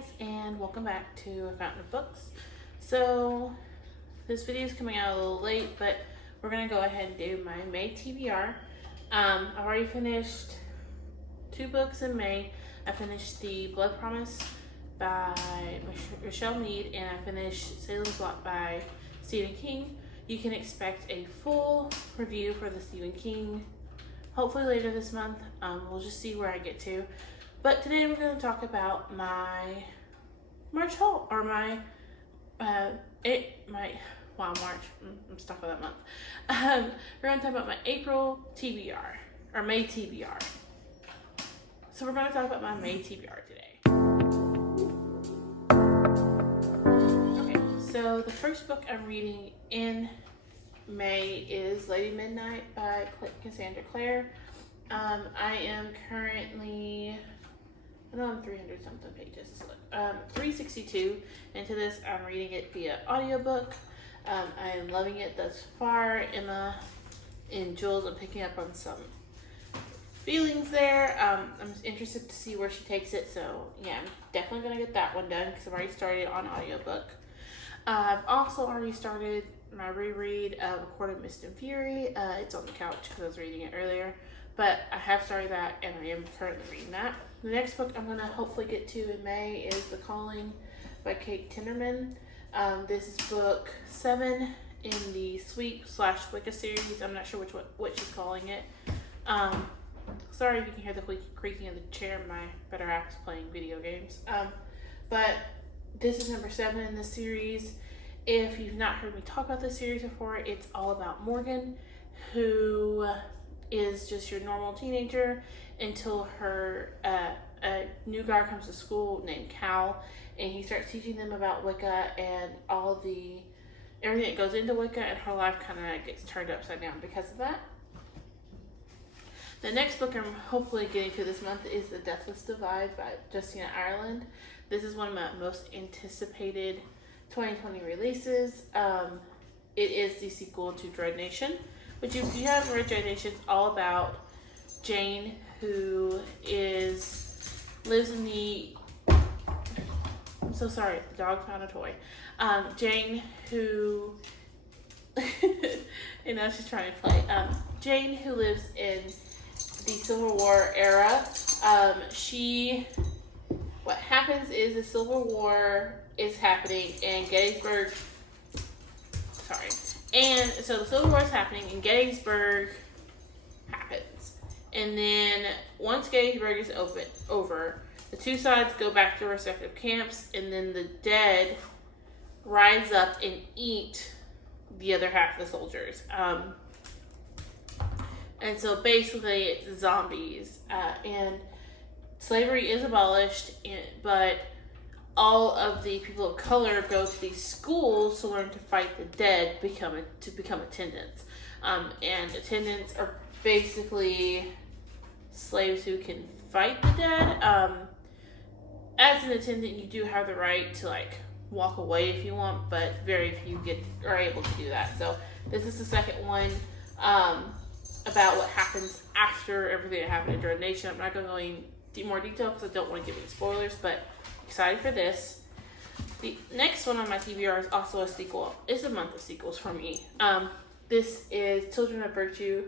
guys, and welcome back to A Fountain of Books. So this video is coming out a little late, but we're gonna go ahead and do my May TBR. I've already finished 2 books in May. I finished The Blood Promise by Michelle Mead, and I finished Salem's Lot by Stephen King. You can expect a full review for the Stephen King hopefully later this month. We'll just see where I get to. But today we're going to talk about my March haul, or March. I'm stuck with that month. We're going to talk about my April TBR, or May TBR. So we're going to talk about my May TBR today. Okay, so the first book I'm reading in May is Lady Midnight by Cassandra Clare. I am currently, I know I'm 300 something pages, 362 into this. I'm reading it via audiobook. I am loving it thus far. Emma and Jules, I'm picking up on some feelings there. I'm interested to see where she takes it, so yeah, I'm definitely going to get that one done because I've already started on audiobook. I've also already started my reread of A Court of Mist and Fury. It's on the couch because I was reading it earlier, but I have started that and I am currently reading that. The next book I'm going to hopefully get to in May is The Calling by Kate Tinderman. This is book 7 in the Sweep/Wicca series. I'm not sure what she's calling it. Sorry if you can hear the creaking of the chair. My better half is playing video games. But this is number 7 in this series. If you've not heard me talk about this series before, it's all about Morgan, who is just your normal teenager until her a new guy comes to school named Cal, and he starts teaching them about Wicca and everything that goes into Wicca, and her life kind of gets turned upside down because of that. The next book I'm hopefully getting to this month is The Deathless Divide by Justina Ireland. This is one of my most anticipated 2020 releases. It is the sequel to Dread Nation, which if you haven't read Dread Nation, it's all about Jane, who lives in the, I'm so sorry, the dog found a toy. Jane, who, and now she's trying to play. Jane, who lives in the Civil War era. What happens is the Civil War is happening in Gettysburg. And so the Civil War is happening and Gettysburg happens. And then once Gettysburg is over, the two sides go back to respective camps, and then the dead rise up and eat the other half of the soldiers. And so basically it's zombies. And slavery is abolished, but all of the people of color go to these schools to learn to fight the dead, to become attendants. And attendants are basically slaves who can fight the dead. As an attendant, you do have the right to walk away if you want, but very few are able to do that. So this is the second one about what happens after everything that happened in Dread Nation. I'm not going to go into more detail because I don't want to give any spoilers, but excited for this. The next one on my TBR is also a sequel. It's a month of sequels for me. This is Children of Virtue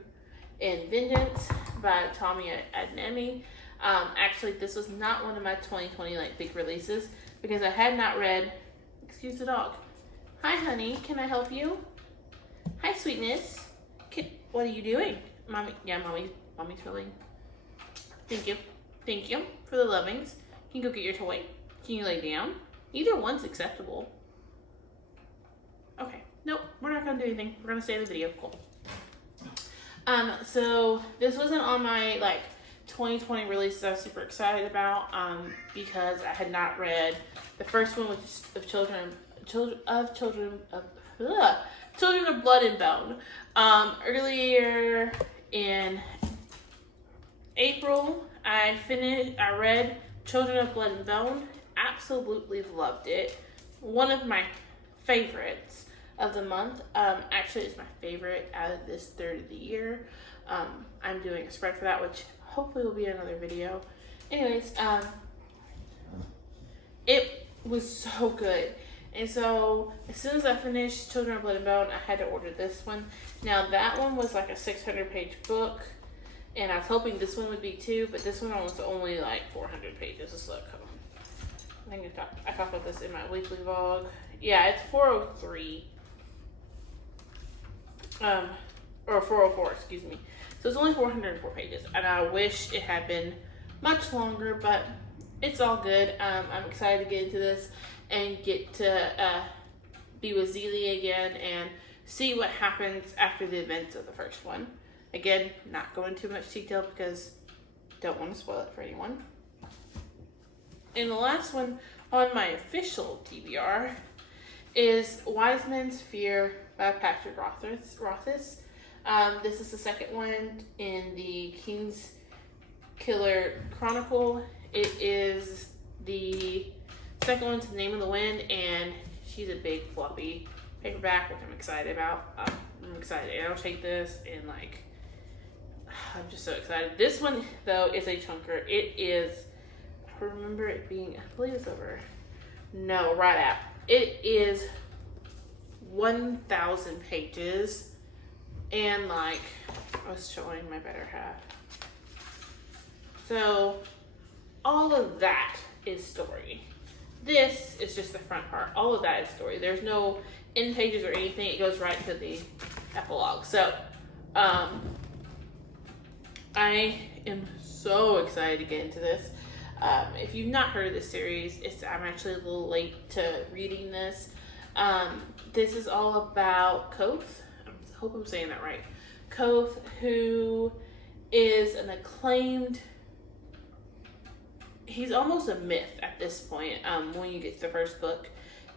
and Vengeance by Tommy Adnemi. Actually, this was not one of my 2020 big releases because I had not read. Excuse the dog. Hi, honey. Can I help you? Hi, sweetness. What are you doing, mommy? Yeah, mommy's filming. Thank you for the lovings. Can you go get your toy? Can you lay down? Either one's acceptable. Okay. Nope, we're not gonna do anything. We're gonna stay in the video. Cool. So this wasn't on my 2020 releases I was super excited about because I had not read the first one, which is of Children of Blood and Bone. Earlier in April, I read Children of Blood and Bone. Absolutely loved it. One of my favorites of the month. Actually, it's my favorite out of this third of the year. I'm doing a spread for that, which hopefully will be another video. Anyways, it was so good. And so as soon as I finished Children of Blood and Bone, I had to order this one. Now that one was like a 600-page book, and I was hoping this one would be too, but this one was only like 400 pages. So come on. I think I talked about this in my weekly vlog. Yeah, it's 403. Or 404, excuse me. So it's only 404 pages, and I wish it had been much longer, but it's all good. I'm excited to get into this and get to be with Zelia again and see what happens after the events of the first one. Again, not going into too much detail because don't want to spoil it for anyone. And the last one on my official TBR is Wise Men's Fear by Patrick Rothfuss. This is the second one in the King's Killer Chronicle. It is the second one to The Name of the Wind, and she's a big floppy paperback, which I'm excited about. I'm excited, and I'll take this and like, I'm just so excited. This one though is a chunker. It is, I remember it being, I believe it's over. No, right at. It is 1,000 pages, and like, I was showing my better half. So all of that is story. This is just the front part. All of that is story. There's no end pages or anything. It goes right to the epilogue. So I am so excited to get into this. If you've not heard of this series, I'm actually a little late to reading this. This is all about Koth. I hope I'm saying that right. Koth, who is an acclaimed, he's almost a myth at this point when you get to the first book.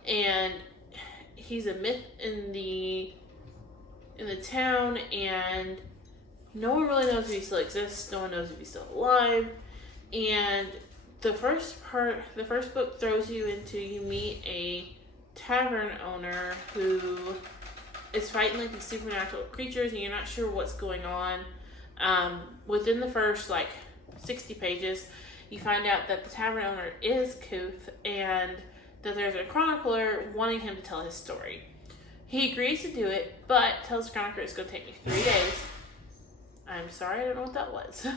And he's a myth in the town, and no one really knows if he still exists. No one knows if he's still alive. And the first book throws you into, you meet a tavern owner who is fighting like these supernatural creatures, and you're not sure what's going on. Within the first like 60 pages, you find out that the tavern owner is Koth, and that there's a chronicler wanting him to tell his story. He agrees to do it, but tells the chronicler it's going to take me 3 days. I'm sorry, I don't know what that was.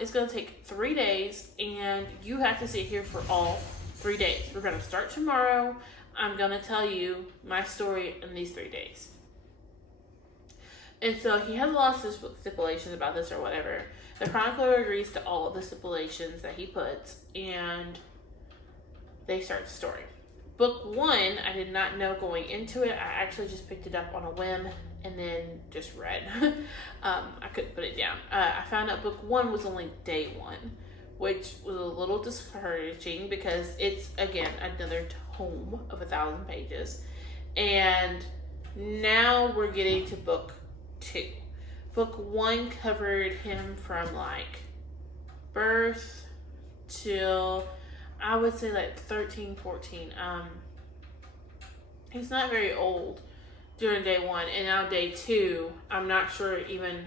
It's going to take 3 days, and you have to sit here for all 3 days. We're going to start tomorrow. I'm going to tell you my story in these 3 days. And so he has a lot of stipulations about this or whatever. The chronicler agrees to all of the stipulations that he puts, and they start the story. Book 1, I did not know going into it. I actually just picked it up on a whim and then just read. I couldn't put it down. I found out book 1 was only day 1, which was a little discouraging because it's, again, another tome of 1,000 pages. And now we're getting to book 2. Book 1 covered him from like birth till, I would say like 13, 14. He's not very old during day 1, and now day 2, I'm not sure even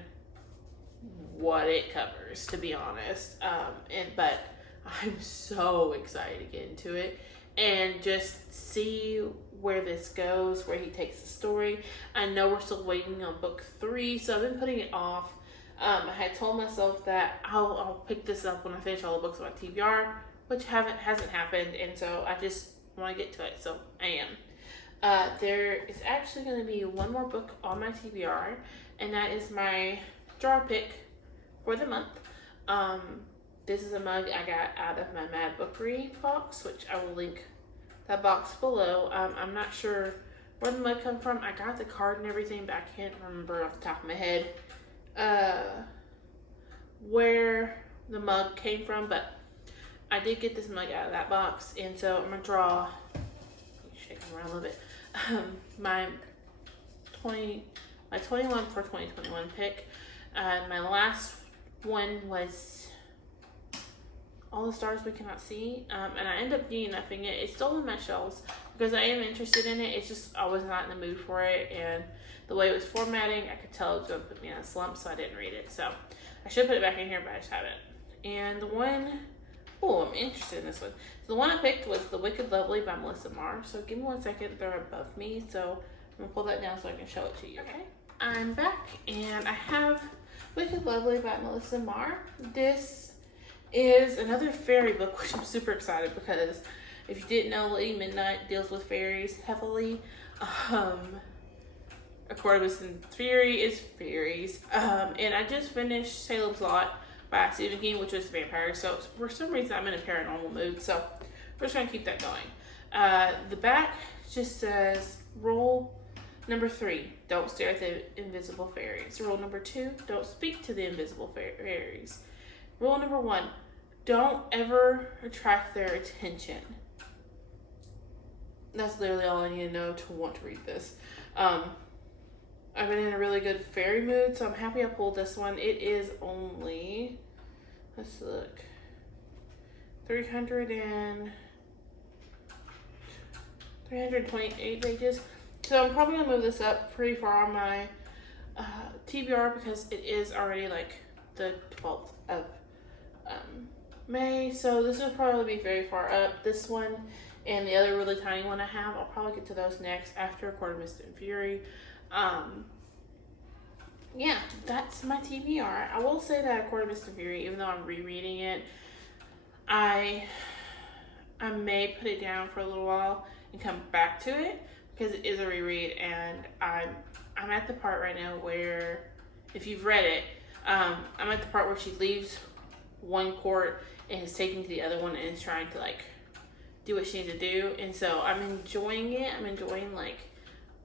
what it covers, to be honest. But I'm so excited to get into it and just see where this goes, where he takes the story. I know we're still waiting on book 3, so I've been putting it off. I had told myself that I'll pick this up when I finish all the books about TBR, which hasn't happened, and so I just want to get to it, so I am. There is actually going to be one more book on my TBR, and that is my drawer pick for the month. This is a mug I got out of my Mad Bookery box, which I will link that box below. I'm not sure where the mug come from. I got the card and everything, but I can't remember off the top of my head where the mug came from, but I did get this mug out of that box, and so I'm gonna draw, shake it around a little bit, my 21 for 2021 pick. My last one was All the Stars We Cannot See, and I ended up DNFing it. It's still on my shelves because I am interested in it. It's just I was not in the mood for it, and the way it was formatting, I could tell it was going to put me in a slump, so I didn't read it. So I should put it back in here, but I just haven't. And the one oh, I'm interested in this one. So the one I picked was The Wicked Lovely by Melissa Marr. So give me 1 second, they're above me, so I'm gonna pull that down so I can show it to you. Okay, I'm back and I have Wicked Lovely by Melissa Marr. This is another fairy book, which I'm super excited because if you didn't know, Lady Midnight deals with fairies heavily. Aquarius and Fury is fairies. And I just finished Salem's Lot by Stephen King, which was vampires. So for some reason I'm in a paranormal mood, so we're just gonna keep that going. The back just says rule number 3, don't stare at the invisible fairies. Rule number 2, don't speak to the invisible fairies. Rule number 1, don't ever attract their attention. That's literally all I need to know to want to read this. I've been in a really good fairy mood, so I'm happy I pulled this one. It is only, let's look, 328 pages. So I'm probably gonna move this up pretty far on my TBR because it is already like the 12th of May. So this will probably be very far up. This one and the other really tiny one I have, I'll probably get to those next after A Court of Mist and Fury. Yeah, that's my TBR. I will say that A Court of Mist and Fury, even though I'm rereading it, I may put it down for a little while and come back to it because it is a reread, and I'm at the part right now where, if you've read it, I'm at the part where she leaves one court and is taking to the other one and is trying to like do what she needs to do, and so I'm enjoying it. I'm enjoying like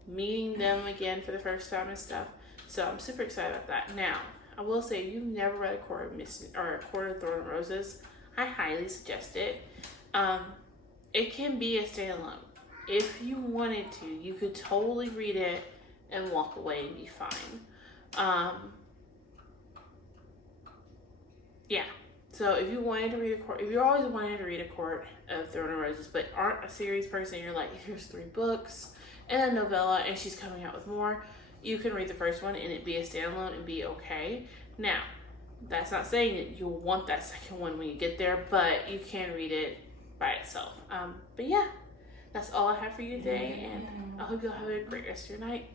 meeting them again for the first time and stuff. So I'm super excited about that. Now, I will say, if you've never read A Court of Mist or A Court of Thorn and Roses, I highly suggest it. It can be a standalone. If you wanted to, you could totally read it and walk away and be fine. Yeah. So if you wanted to read a court, if you're always wanting to read A Court of Thorn and Roses, but aren't a series person, you're like, here's 3 books and a novella, and she's coming out with more, you can read the first one and it be a standalone and be okay. Now, that's not saying that you'll want that second one when you get there, but you can read it by itself. But yeah, that's all I have for you today, and I hope you'll have a great rest of your night.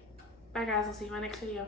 Bye guys, I'll see you in my next video.